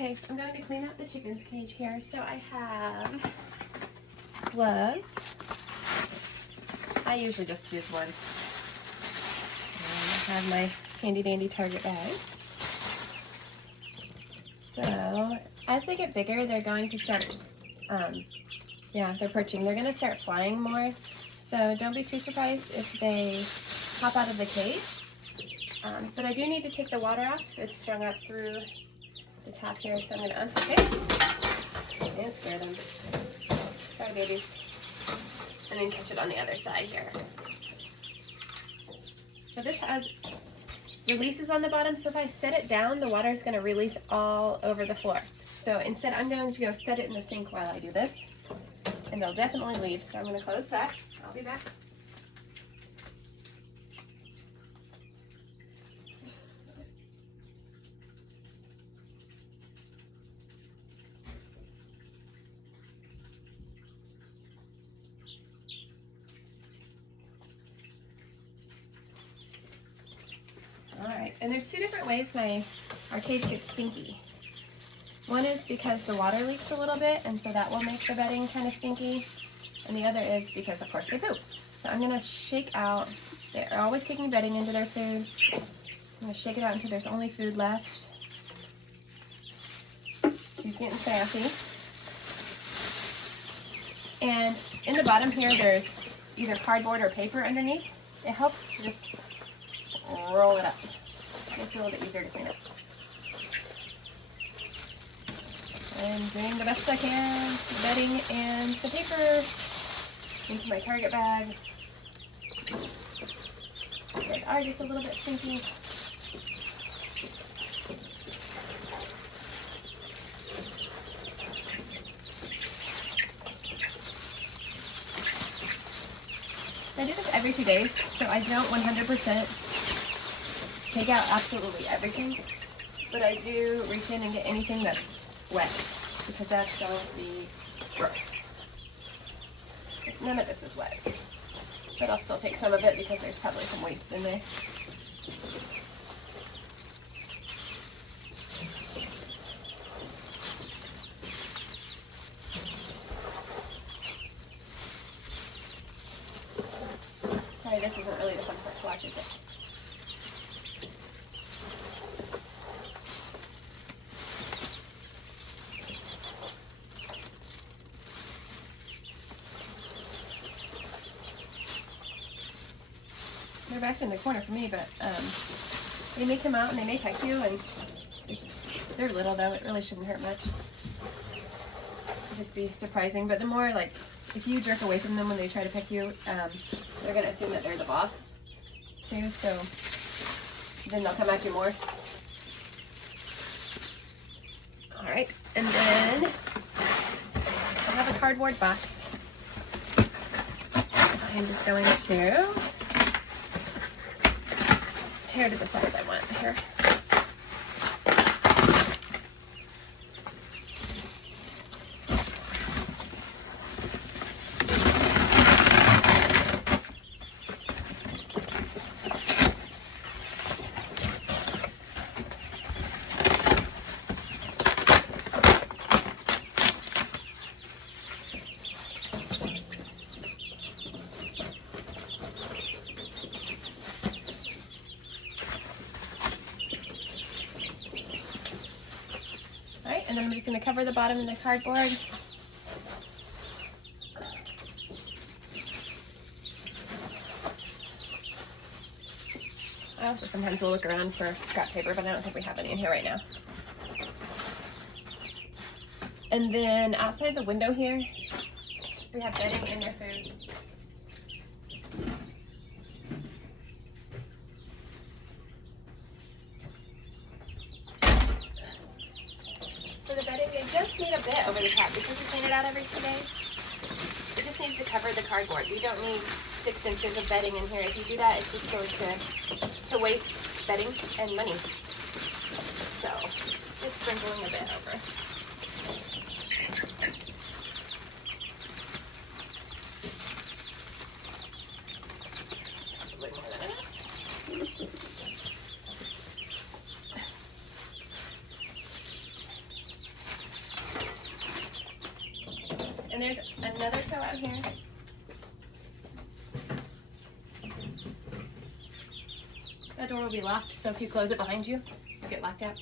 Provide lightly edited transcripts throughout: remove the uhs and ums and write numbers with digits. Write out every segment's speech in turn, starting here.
Okay, I'm going to clean up the chicken's cage here. So I have gloves. I usually just use one. And I have my handy dandy Target bag. So as they get bigger, they're going to start, they're perching. They're going to start flying more. So don't be too surprised if they hop out of the cage. But I do need to take the water off. It's strung up through the top here, so I'm going to unhook it and scare them. Sorry, babies. And then catch it on the other side here. So this has releases on the bottom, so if I set it down, the water is going to release all over the floor. So instead, I'm going to go set it in the sink while I do this, and they'll definitely leave. So I'm going to close that. I'll be back. Alright, and there's two different ways our cage gets stinky. One is because the water leaks a little bit, and so that will make the bedding kind of stinky. And the other is because, of course, they poop. So I'm going to shake out. They're always taking bedding into their food. I'm going to shake it out until there's only food left. She's getting sassy. And in the bottom here, there's either cardboard or paper underneath. It helps to just roll it up. Makes it a little bit easier to clean up. And doing the best I can, the bedding and the paper into my Target bag. They are just a little bit stinky. I do this every 2 days, so I don't 100% take out absolutely everything, but I do reach in and get anything that's wet, because that's going to be gross. None of this is wet, but I'll still take some of it because there's probably some waste in there. Sorry, this isn't really the fun part to watch, is it? They're back in the corner for me, but they may come out and they may peck you, and they're little though, it really shouldn't hurt much. It'd just be surprising, but the more, like, if you jerk away from them when they try to peck you, they're going to assume that they're the boss too, so then they'll come at you more. Alright, and then I have a cardboard box. I'm just going to tear to the size I want here. And then I'm just going to cover the bottom in the cardboard. I also sometimes will look around for scrap paper, but I don't think we have any in here right now. And then outside the window here, we have bedding in their food. For the bedding, they just need a bit over the top because we clean it out every 2 days. It just needs to cover the cardboard. We don't need 6 inches of bedding in here. If you do that, it's just going to waste bedding and money. So, just sprinkling a bit over. A little more than enough. And there's another toe out here. That door will be locked, so if you close it behind you, you'll get locked out.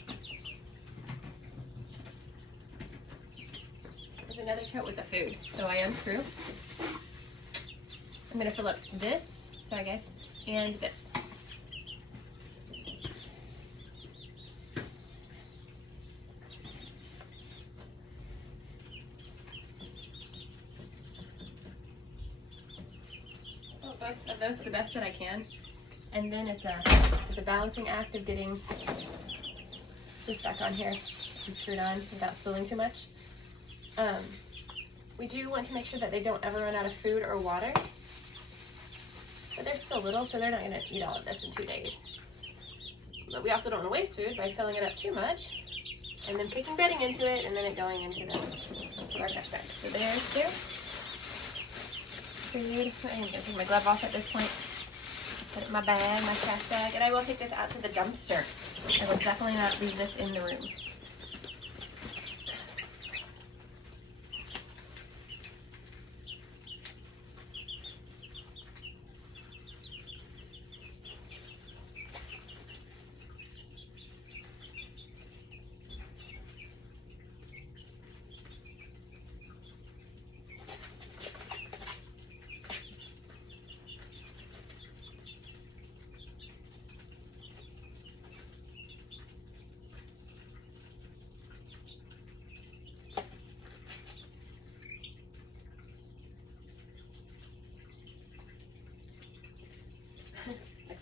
There's another tote with the food. So I unscrew. I'm gonna fill up this, sorry guys, and this. Both of those the best that I can, and then it's a balancing act of getting this back on here and screwed on without spilling too much. We do want to make sure that they don't ever run out of food or water, but they're still little, so they're not going to eat all of this in 2 days. But we also don't want to waste food by filling it up too much and then picking bedding into it and then it going into our trash bag. So there's their food. I'm going to take my glove off at this point. Put it in my bag, my trash bag, and I will take this out to the dumpster. I will definitely not leave this in the room.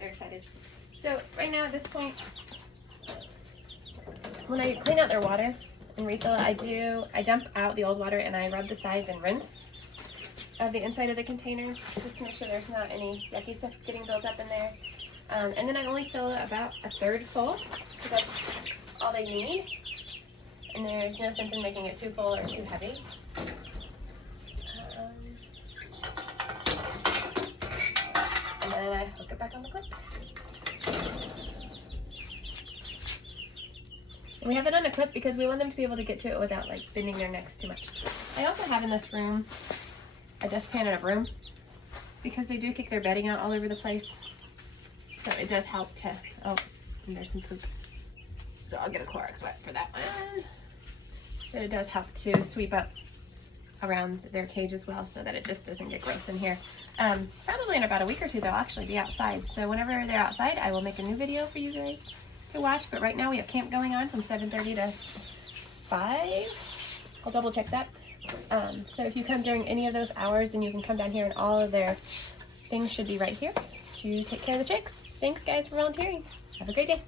They're excited. So right now at this point, when I clean out their water and refill it, I dump out the old water and I rub the sides and rinse of the inside of the container just to make sure there's not any yucky stuff getting built up in there. And then I only fill it about a third full because that's all they need. And there's no sense in making it too full or too heavy. And then I hook it back on the clip. And we have it on a clip because we want them to be able to get to it without like bending their necks too much. I also have in this room a dustpan and a broom because they do kick their bedding out all over the place. So it does help to, oh, and there's some poop. So I'll get a Clorox wipe for that one. So it does help to sweep up around their cage as well so that it just doesn't get gross in here. Probably in about a week or two they'll actually be outside. So whenever they're outside, I will make a new video for you guys to watch. But right now we have camp going on from 7:30 to 5. I'll double check that. So if you come during any of those hours, then you can come down here and all of their things should be right here to take care of the chicks. Thanks guys for volunteering. Have a great day.